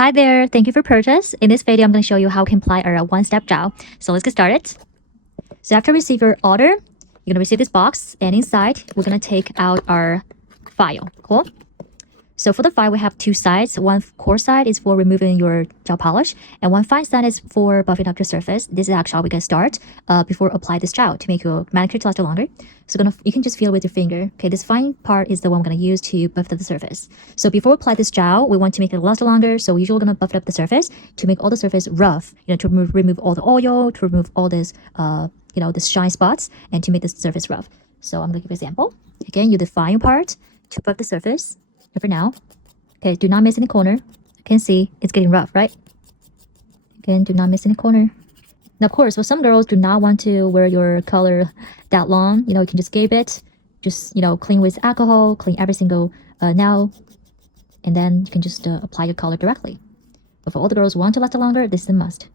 Hi there, thank you for purchase. In this video, I'm going to show you how we can apply our one-step gel. So let's get started. So after receive your order, you're going to receive this box, and inside, we're going to take out our file. Cool? So for the file, we have two sides. One core side is for removing your gel polish, and one fine side is for buffing up your surface. This is actually how we're going to start before apply this gel to make your manicure to last longer. So you can just feel with your finger. Okay, this fine part is the one we're going to use to buff up the surface. So before we apply this gel, we want to make it last longer. So we're usually going to buff up the surface to make all the surface rough. To remove all the oil, to remove all this this shine spots, and to make the surface rough. So I'm going to give you an example. Again, use the fine part to buff the surface. For now, okay, do not miss any corner. You can see it's getting rough, right? Again, do not miss any corner. Now, of course, for some girls do not want to wear your color that long. You can just give it, just clean with alcohol, clean every single nail, and then you can just apply your color directly. But for all the girls who want to last longer, this is a must.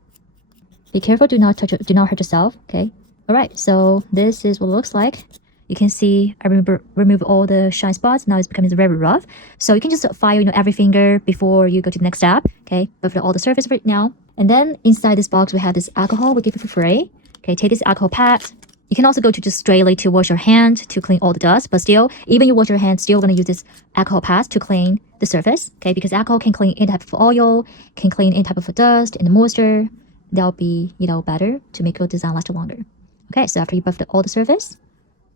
Be careful, do not hurt yourself. Okay. All right. So this is what it looks like. You can see I remove all the shine spots. Now it's becoming very rough. So you can just file every finger before you go to the next step. Okay, but for all the surface right now. And then inside this box we have this alcohol. We give it for free. Okay, take this alcohol pad. You can also go to just straightly to wash your hand to clean all the dust. But still, even you wash your hand, still gonna use this alcohol pad to clean the surface. Okay, because alcohol can clean any type of oil, can clean any type of dust and the moisture. That'll be better to make your design last longer. Okay, so after you buff all the surface,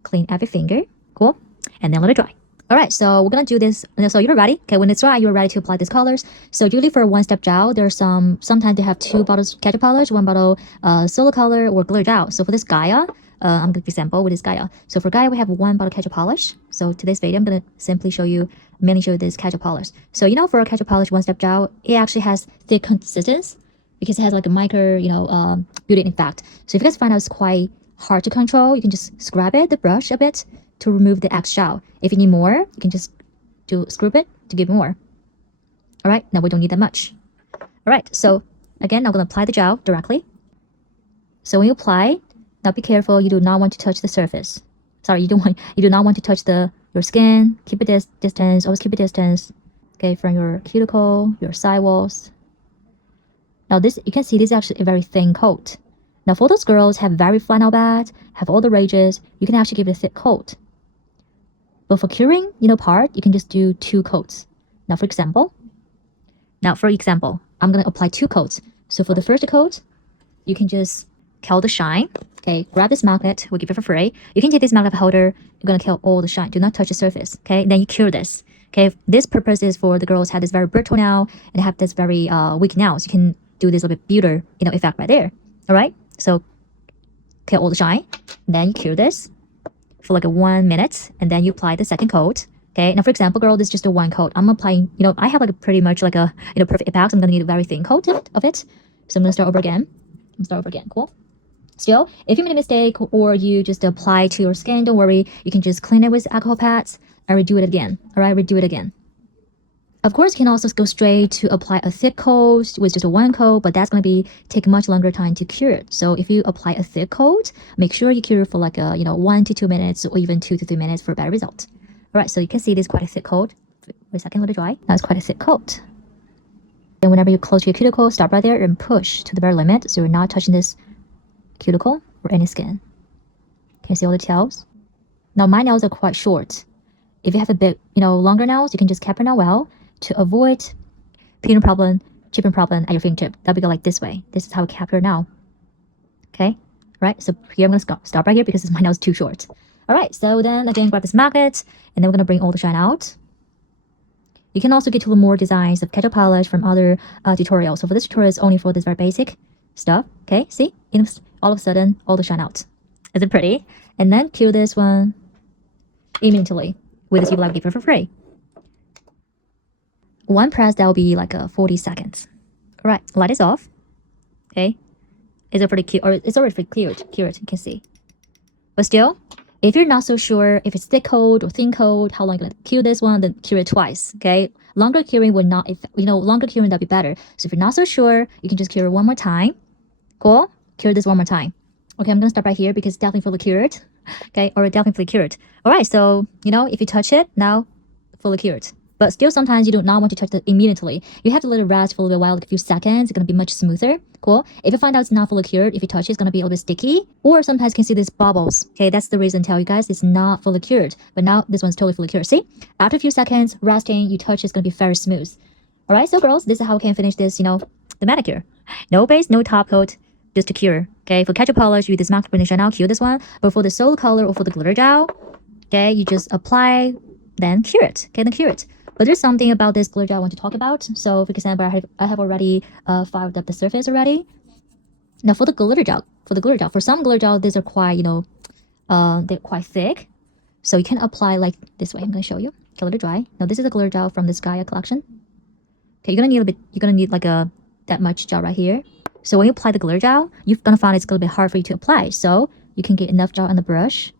clean every finger. Cool. And then let it dry. All right, so we're gonna do this. So you're ready. Okay, when it's dry, you're ready to apply these colors. So usually for a one-step gel, there's sometimes they have two bottles ketchup polish, one bottle solo color or glitter gel. So for this Gaia, I'm gonna give example with this Gaia. So for Gaia, we have one bottle ketchup polish. So today's video, I'm gonna simply mainly show you this ketchup polish. So for a ketchup polish one-step gel, it actually has thick consistency because it has like a micro, built-in effect. So if you guys find out it's quite hard to control, you can just scrub the brush a bit to remove the extra gel. If you need more, you can just scrub it to give more. All right, now we don't need that much. All right, so again, I'm gonna apply the gel directly. So when you apply, now be careful, you do not want to touch the surface. Sorry, you do not want to touch your skin. Keep a distance, always keep a distance. Okay, from your cuticle, your sidewalls. Now you can see this is actually a very thin coat. Now for those girls have very flat nail bed, have all the ridges, you can actually give it a thick coat. But for curing, part, you can just do 2 coats. Now for example, I'm gonna apply 2 coats. So for the first coat, you can just kill the shine. Okay, grab this magnet, we'll give it for free. You can take this magnet holder, you're gonna kill all the shine. Do not touch the surface. Okay, then you cure this. Okay, this purpose is for the girls who have this very brittle nail and have this very weak nails. You can do this little bit beautiful, effect right there. All right. So kill all the shine, then you cure this for like 1 minute, and then you apply the second coat. Okay, now for example, girl, this is just a 1 coat. I'm applying, I have like a pretty much like a perfect impact. So I'm gonna need a very thin coat of it. So I'm gonna start over again. Cool. Still, if you made a mistake or you just apply to your skin, don't worry. You can just clean it with alcohol pads and redo it again. All right, redo it again. Of course, you can also go straight to apply a thick coat with just a 1 coat, but that's going to take much longer time to cure it. So if you apply a thick coat, make sure you cure for like 1 to 2 minutes or even 2 to 3 minutes for a better result. All right, so you can see this is quite a thick coat. Wait a second, let it dry. Now it's quite a thick coat. Then whenever you close your cuticle, stop right there and push to the bare limit so you're not touching this cuticle or any skin. Can you see all the tails? Now my nails are quite short. If you have a bit, longer nails, you can just cap your nail well to avoid peeling problem, chipping problem at your fingertip. That'll be like this way. This is how we cap your nail. Okay, right? So here I'm gonna stop right here because my nail is too short. All right, so then again, grab this magnet, and then we're gonna bring all the shine out. You can also get to more designs of ketchup polish from other tutorials. So for this tutorial, it's only for this very basic stuff. Okay, see? All of a sudden, all the shine out. Is it pretty? And then cure this one immediately with this Live Giver for free. 1 press, that will be like 40 seconds. All right, light is off. Okay, it's already cured, or it's already cured. You can see. But still, if you're not so sure if it's thick coat or thin coat, how long you're gonna cure this one, then cure it twice. Okay, longer curing would not, longer curing that'd be better. So if you're not so sure, you can just cure it 1 more time. Cool. Cure this 1 more time. Okay, I'm gonna stop right here because it's definitely fully cured. Okay, or definitely cured. All right, so if you touch it now, fully cured. But still, sometimes you do not want to touch it immediately. You have to let it rest for a little while, like a few seconds. It's gonna be much smoother. Cool. If you find out it's not fully cured, if you touch it, it's gonna be a little bit sticky. Or sometimes you can see these bubbles. Okay, that's the reason I tell you guys it's not fully cured. But now this one's totally fully cured. See? After a few seconds, resting, you touch it's gonna be very smooth. Alright, so girls, this is how we can finish this, the manicure. No base, no top coat, just to cure. Okay, for ketchup polish, you use this matte finish and I'll cure this one. But for the sole color or for the glitter gel, okay, you just apply, then cure it. Okay, then cure it. But there's something about this glitter gel I want to talk about. So, for example, I have already filed up the surface already. Now, for the glitter gel, for some glitter gel, these are quite, they're quite thick. So you can apply like this way. I'm going to show you. Okay, let it dry. Now, this is a glitter gel from the Gaia collection. Okay, you're gonna need like that much gel right here. So when you apply the glitter gel, you're gonna find it's gonna be hard for you to apply. So you can get enough gel on the brush.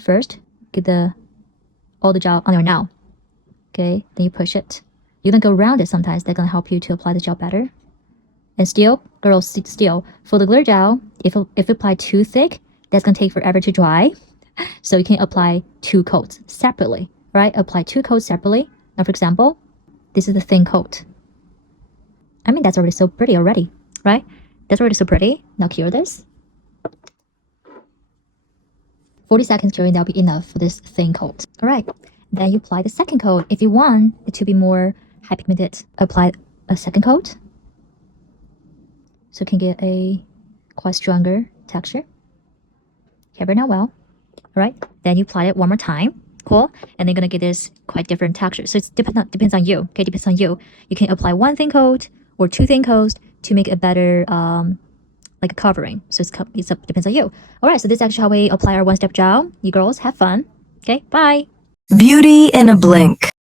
First, get all the gel on your nail. Okay, then you push it. You can go around it sometimes. That's gonna help you to apply the gel better. And still, girls, still for the glitter gel, if you apply too thick, that's gonna take forever to dry. So you can apply 2 coats separately, right? Apply 2 coats separately. Now, for example, this is the thin coat. I mean, that's already so pretty already, right? That's already so pretty. Now cure this. 40 seconds curing, that'll be enough for this thin coat. All right, then you apply the second coat. If you want it to be more high pigmented, apply a second coat. So you can get a quite stronger texture. Cover now well. All right, then you apply it one more time. Cool, and they're gonna get this quite different texture. So it depends on you. Okay, depends on you. You can apply 1 thin coat or 2 thin coats to make a better like a covering. So it depends on you. All right, so this is actually how we apply our one-step gel. You girls have fun. Okay, bye. Beauty in a blink.